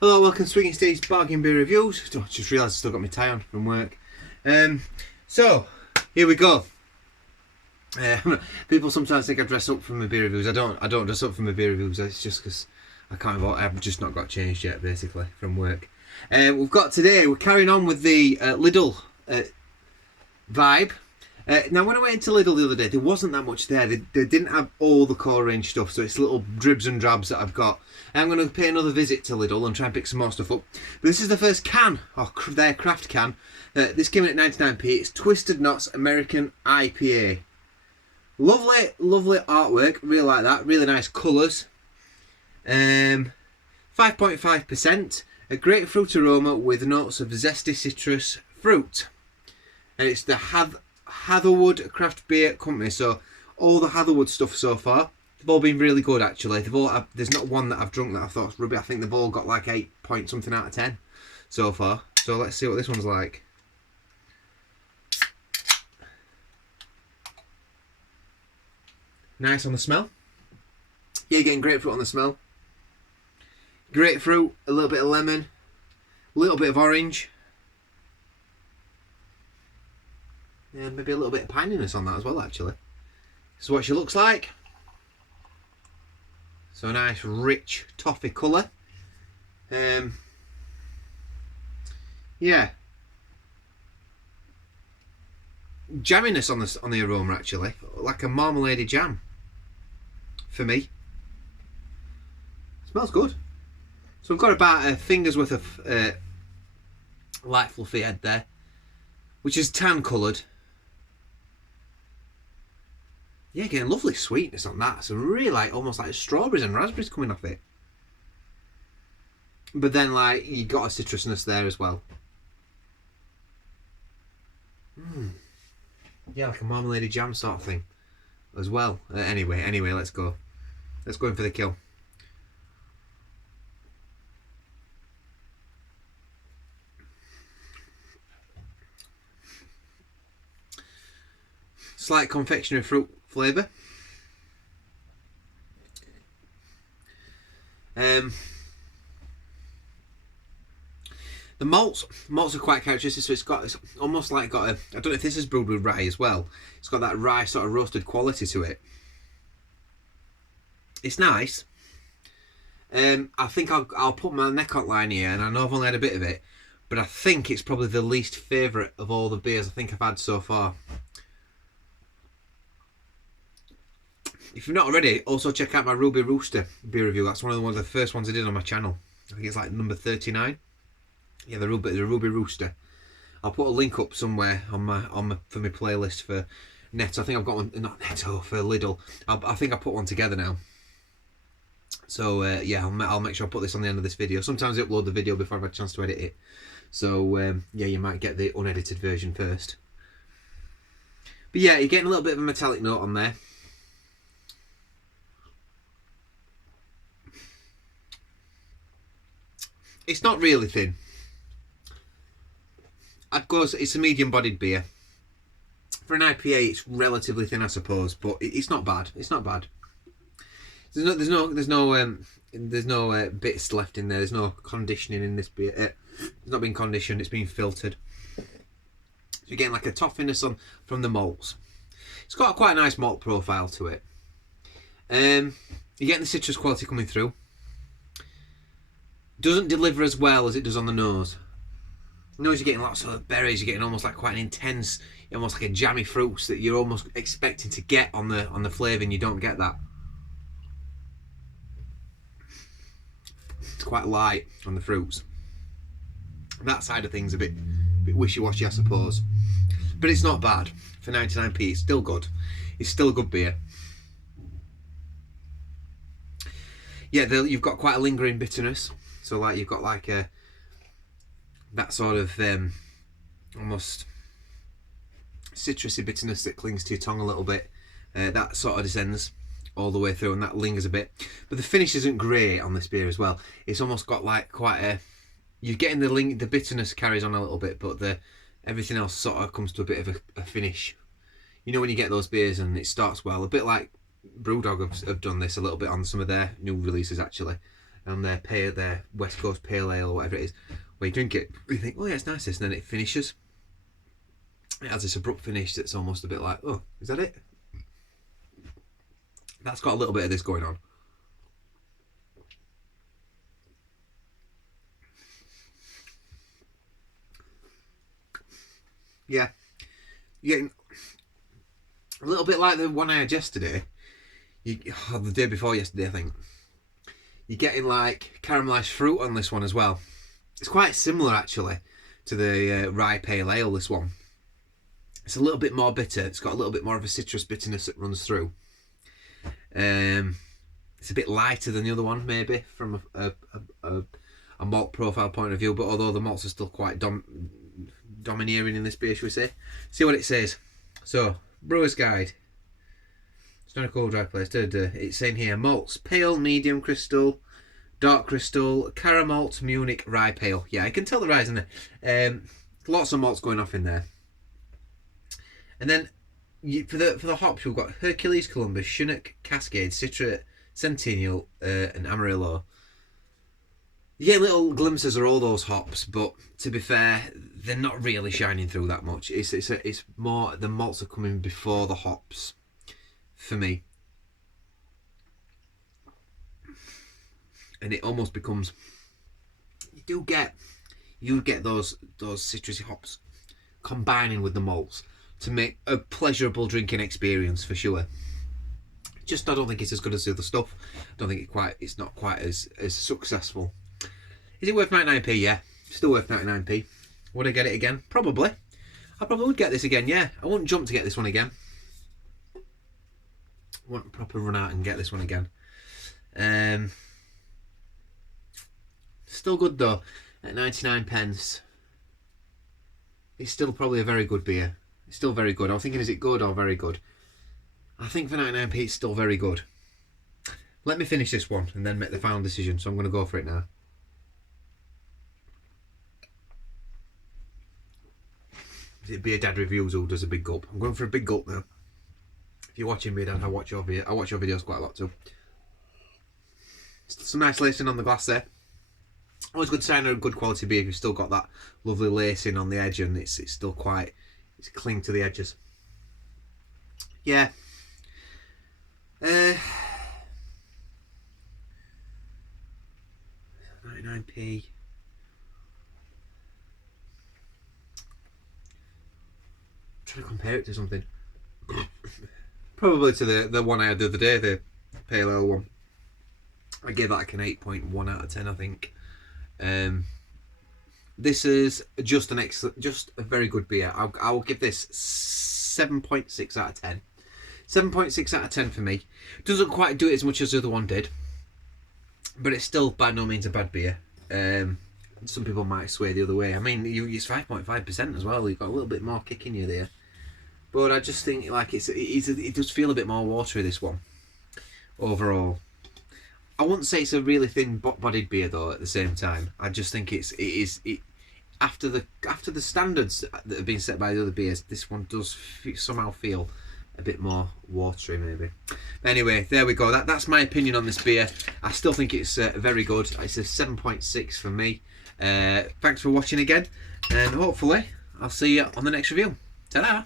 Hello, welcome to Swiggin Steve's Bargain Beer Reviews. Oh, just realised I still got my tie on from work. So, here we go. People sometimes think I dress up for my beer reviews. I don't dress up for my beer reviews. It's just because I've just not got changed yet, basically, from work. We're carrying on with the Lidl vibe. Now, when I went into Lidl the other day, there wasn't that much there. They didn't have all the core range stuff, so it's little dribs and drabs that I've got. I'm going to pay another visit to Lidl and try and pick some more stuff up. But this is the first can, or their craft can. This came in at 99p. It's Twisted Knots American IPA. Lovely, lovely artwork. Really like that. Really nice colours. 5.5%. A grapefruit aroma with notes of zesty citrus fruit. And it's the Hatherwood Craft Beer Company. So all the Hatherwood stuff so far, they've all been really good actually. There's not one that I've drunk that I thought was rubbish. I think they've all got like 8 point something out of 10 so far. So let's see what this one's like. Nice on the smell. Yeah, you're getting grapefruit on the smell. Grapefruit, a little bit of lemon, a little bit of orange. Yeah, maybe a little bit of pininess on that as well actually. This is what she looks like. So a nice rich toffee colour. Yeah. Jamminess on the aroma actually. Like a marmalade jam. For me. Smells good. So we've got about a finger's worth of light fluffy head there. Which is tan coloured. Yeah, getting lovely sweetness on that. So really like almost like strawberries and raspberries coming off it. But then like you got a citrusness there as well. Yeah, like a marmalade jam sort of thing as well. Anyway, let's go. Let's go in for the kill. Slight confectionery fruit flavour. The malts are quite characteristic, so it's almost like got a, I don't know if this is brewed with rye as well. It's got that rye sort of roasted quality to it. It's nice. I think I'll put my neck outline here, and I know I've only had a bit of it, but I think it's probably the least favourite of all the beers I think I've had so far. If you've not already, also check out my Ruby Rooster beer review. That's one of the first ones I did on my channel. I think it's like number 39. Yeah, the Ruby Rooster. I'll put a link up somewhere on my for my playlist for Netto. I think I've got one, not Netto, for Lidl. I think I put one together now. So yeah, I'll make sure I put this on the end of this video. Sometimes I upload the video before I've had a chance to edit it. So yeah, you might get the unedited version first. But yeah, you're getting a little bit of a metallic note on there. It's not really thin. I'd go, it's a medium-bodied beer. For an IPA, it's relatively thin, I suppose, but it's not bad. It's not bad. There's no bits left in there. There's no conditioning in this beer. It's not been conditioned. It's been filtered. So you're getting like a toffiness from the malts. It's got quite a nice malt profile to it. You're getting the citrus quality coming through. Doesn't deliver as well as it does on the nose. Nose, you're getting lots of berries. You're getting almost like quite an intense, almost like a jammy fruits that you're almost expecting to get on the flavour, and you don't get that. It's quite light on the fruits. That side of things a bit wishy-washy, I suppose. But it's not bad for 99p. It's still good. It's still a good beer. Yeah, you've got quite a lingering bitterness. So like you've got like that sort of almost citrusy bitterness that clings to your tongue a little bit. That sort of descends all the way through, and that lingers a bit. But the finish isn't great on this beer as well. It's almost got like quite a, you're getting the bitterness carries on a little bit, but everything else sort of comes to a bit of a finish. You know when you get those beers and it starts well, a bit like Brewdog have done this a little bit on some of their new releases actually. on their West Coast Pale Ale or whatever it is, where you drink it, you think, oh yeah, it's nice this, and then it finishes. It has this abrupt finish that's almost a bit like, oh, is that it? That's got a little bit of this going on. Yeah, you're getting a little bit like the one I had yesterday. The day before yesterday, I think. You're getting like caramelised fruit on this one as well. It's quite similar actually to the rye pale ale, this one. It's a little bit more bitter. It's got a little bit more of a citrus bitterness that runs through. It's a bit lighter than the other one, maybe, from a malt profile point of view, but although the malts are still quite domineering in this beer, shall we say. See what it says. So, Brewer's Guide. It's not a cold dry place. It's saying here, malts, pale, medium crystal, dark crystal, caramalt, Munich, rye pale. Yeah, I can tell the rye's in there. Lots of malts going off in there. And then for the hops, we've got Hercules, Columbus, Chinook, Cascade, Citra, Centennial, and Amarillo. You get little glimpses of all those hops, but to be fair, they're not really shining through that much. It's more the malts are coming before the hops for me, and it almost becomes you get those citrusy hops combining with the malts to make a pleasurable drinking experience for sure. Just I don't think it's as good as the other stuff. I don't think it's not quite as successful. Is it worth 99p? Yeah, still worth 99p. Would I get it again? Probably. I probably would get this again, yeah. I wouldn't jump to get this one again. I wouldn't proper run out and get this one again. Still good though, at 99p. It's still probably a very good beer. It's still very good. I'm thinking, is it good or very good? I think for 99p it's still very good. Let me finish this one and then make the final decision, so I'm going to go for it now. Is it Beer Dad Reviews who does a big gulp? I'm going for a big gulp now. If you're watching Beer Dad, I watch your videos quite a lot too. Some nice lacing on the glass there. Always good sign of a good quality beer if you've still got that lovely lacing on the edge and it's still quite, it's cling to the edges. Yeah. 99p. Trying to compare it to something. Probably to the one I had the other day, the pale ale one. I gave that like an 8.1 out of 10, I think. This is just a very good beer. I will give this 7.6 out of 10. 7.6 out of 10 for me. Doesn't quite do it as much as the other one did, but it's still by no means a bad beer. Some people might sway the other way. I mean, it's 5.5% as well. You've got a little bit more kick in you there. But I just think like it does feel a bit more watery, this one, overall. I wouldn't say it's a really thin bodied beer though. At the same time, I just think it is after the standards that have been set by the other beers, this one does somehow feel a bit more watery maybe. Anyway, there we go. That's my opinion on this beer. I still think it's very good. It's a 7.6 for me. Thanks for watching again, and hopefully I'll see you on the next review. Ta-da!